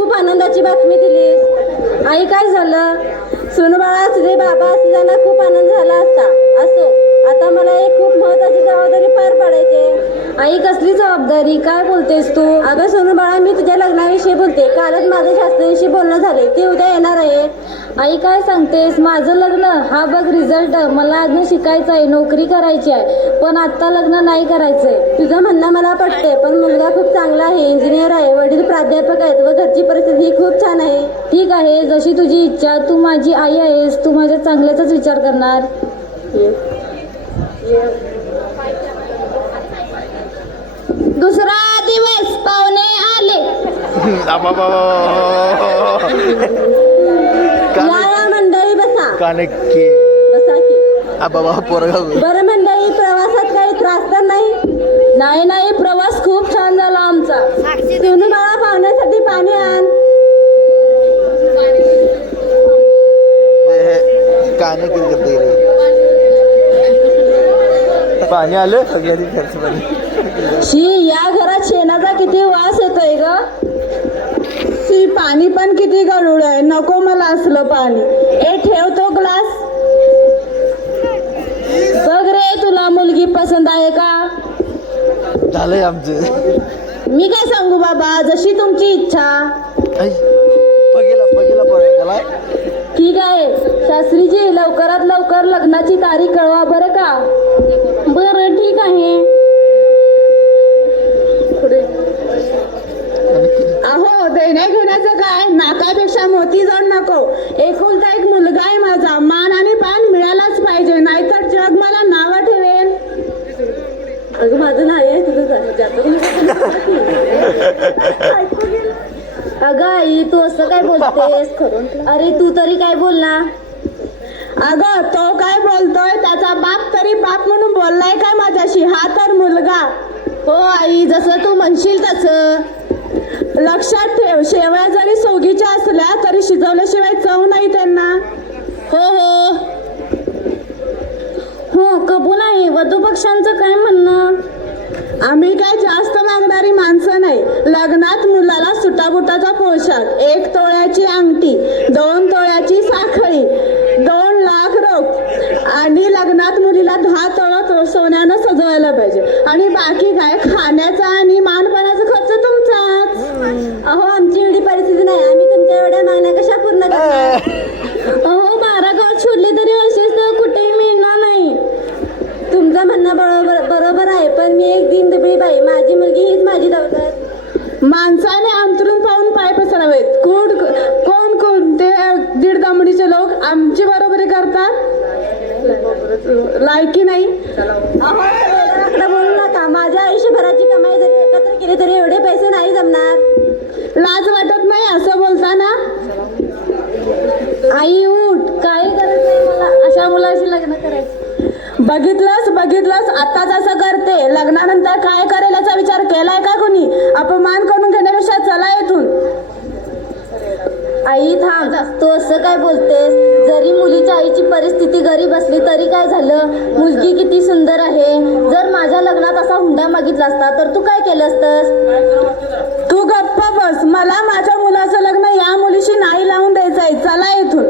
खूप आनंदाची बातमी दिलीस. आई काय झालं? सोनूबाळा तुझे बाबा असते त्यांना खूप आनंद झाला असता. असो, आता मला एक खूप महत्वाची जबाबदारी पार पाडायची आहे. आई कसली जबाबदारी? काय बोलतेस तू? अगं सोनूबाळा, मी तुझ्या लग्नाविषयी बोलते. कालच माझं शास्त्रींशी बोलणं झाले, ते उद्या येणार आहे. आई काय सांगतेस? माझं लग्न? हा बघ रिझल्ट. मला अजून शिकायचं आहे, नोकरी करायची आहे, पण आता लग्न नाही करायचंय. तुझं म्हणणं मला पटते, पण मुलगा खूप चांगला आहे, इंजिनियर आहे, वडील प्राध्यापक आहेत व घरची परिस्थिती खूप छान आहे. ठीक आहे, जशी तुझी इच्छा. तू माझी आई आहेस, तू माझ्या चांगल्याचाच विचार करणार. दुसरा दिवस पाहुणे आले. या मंडळी बसा. बसा की. बरं मंडळी, प्रवासात काही त्रास तर नाही? नाही नाही, प्रवास खूप छान झाला आमचा. सोनू बाळा, पाहुण्यासाठी पाणी आण. पाणी आलं. शी, या घरात शेणाचा किती वास येतोय ग. शी, पाणी पण किती गढूळ आहे. नको मला असलं पाणी. ए, ठेवतो ग्लास. बघ रे, तुला मुलगी पसंत आहे का? झालंय आमचं. मी काय सांगू बाबा, जशी तुमची इच्छा. पगेला पोरायला. ठीक आहे शास्त्रीजी, लवकरात लवकर लग्नाची तारीख कळवा बरं का. बरं ठीक आहे. अहो, देण्या घेण्याचं काय? नाकापेक्षा मोती जड नको. एकुलता एक मुलगा आहे माझा. मान आणि पान मिळालाच पाहिजे, नाहीतर जग मला नावं ठेवेल. अगं माझं नाही आहे, तुझं अगं आई, तू असं काय बोलतेस? अरे तू तरी काय बोल ना. अगं, तो काय बोलतोय? त्याचा बाप तरी बाप म्हणून बोललाय काय माझ्याशी? हा तर मुलगा. हो आई, जसं तू म्हणशील तसं. लक्षात ठेव, शेवया जरी सोगीच्या असल्या तरी शिजवल्याशिवाय चव नाही त्यांना. हो हो हो, कबूल आहे. वधू पक्षांचं काय म्हणणं? आम्ही काय जास्त मागणारी माणसं नाही. लग्नात मुलाला सुटाबुटाचा पोशाख, 1 तोळ्याची अंगठी, 2 तोळ्याची साखळी, 2 लाख रोख आणि लग्नात मुलीला 10 तोळा सोन्यानं सजवायला पाहिजे. आणि बाकी काय, खाण्याचा आणि मानपानाचा खर्च तुमचाच. अहो, आमची एवढी परिस्थिती नाही, आम्ही तुमच्या एवढ्या मागण्या कशा पूर्ण करणार? अहो, 12 गाव छोडले तरी असेच तर कुठेही मिळणार नाही. तुमचं म्हणणं बरोबर आहे, पण मी एक दीनदुबळी बाई, माझी मुलगी हीच माझी दौलत. माणसाने अंतरून पाहून पाय पसरावेत. कोण ते 1.5 दमडीचे लोक आमची बरोबरी करतात? लायकी नाही. अहो, बोलू नका. माझ्या आयुष्यभराची कमाई जरी एकत्र केली तरी एवढे पैसे नाही जमणार. लाज वाटत नाही असं बोलताना? आई उठ, काय गरज नाही मला अशा मुलाशी लग्न करायचं. बघितलंस, आताच असं करते. लग्नानंतर काय करेल याचा विचार केलाय का कोणी? अपमान करून घेण्यापेक्षा चला येथून. आई थांब, तू असं काय बोलतेस? जरी मुलीच्या आईची परिस्थिती गरीब असली तरी काय झालं? मुलगी किती सुंदर आहे. जर माझ्या लग्नात असा हुंडा मागितला असता तर तू काय केलं असतंस? तू गप्प बस. मला माझ्या मुलाचं लग्न या मुलीशी नाही लावून द्यायचंय. चला येथून.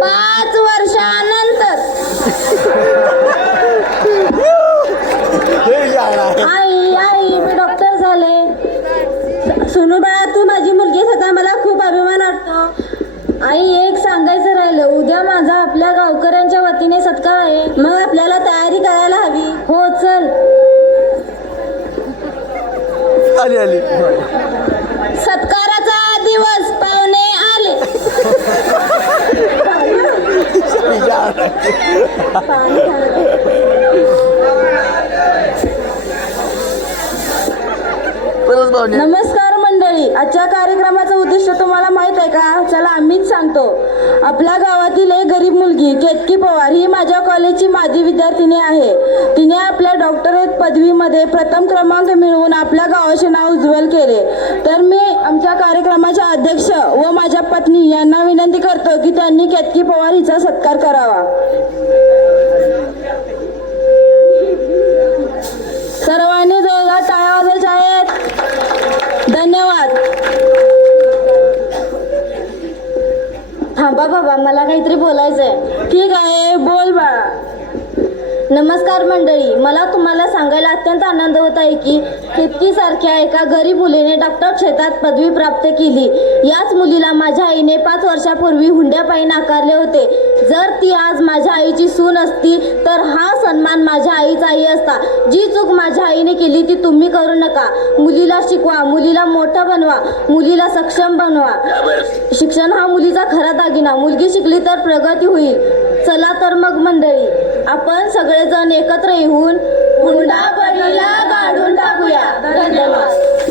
5 वर्षानंतर. आई, मी डॉक्टर झाले. सोनू बाळा, तू माझी मुलगी सध्या मला खूप अभिमान वाटतो. आई, एक सांगायचं राहिलं, उद्या माझा आपल्या गावकऱ्यांच्या वतीने सत्कार आहे. मग आपल्याला तयारी करायला हवी. हो चल. आली. सत्काराचा दिवस, पाहुणे आले. नमस्कार मंडळी, आजच्या कार्यक्रमाचं उद्दिष्ट तुम्हाला माहित आहे का? चला मीच सांगतो. आपल्या गावातील एक गरीब मुलगी केतकी पवार ही माझ्या कॉलेजची माजी विद्यार्थिनी आहे. तिने आपल्या डॉक्टरेट पदवीमध्ये प्रथम क्रमांक मिळवून आपल्या गावाचे नाव उज्ज्वल केले. तर मी आमच्या कार्यक्रमाचे अध्यक्ष व माझ्या पत्नी यांना विनंती करतो की त्यांनी केतकी पवार हिचा सत्कार करावा. सर्वांनी बाबा मला काहीतरी बोलायचंय. ठीक आहे, बोल बाळा. नमस्कार मंडळी, मला तुम्हाला सांगायला अत्यंत आनंद होत आहे की केतकी सारख्या एका गरीब मुलीने डॉक्टर क्षेत्रात पदवी प्राप्त केली. याच मुलीला माझ्या आईने 5 वर्षापूर्वी हुंड्यापायी नाकारले होते. जर ती आज माझ्या आईची सून असती तर हा सन्मान माझ्या आईचा आई असता. जी चूक माझ्या आईने केली ती तुम्ही करू नका. मुलीला शिकवा, मुलीला मोठं बनवा, मुलीला सक्षम बनवा. शिक्षण हा मुलीचा खरा दागिना. मुलगी शिकली तर प्रगती होईल. चला तर मग मंडळी, आपण सगळेजण एकत्र येऊन हुंडाबळीला काढून टाकूया. धन्यवाद.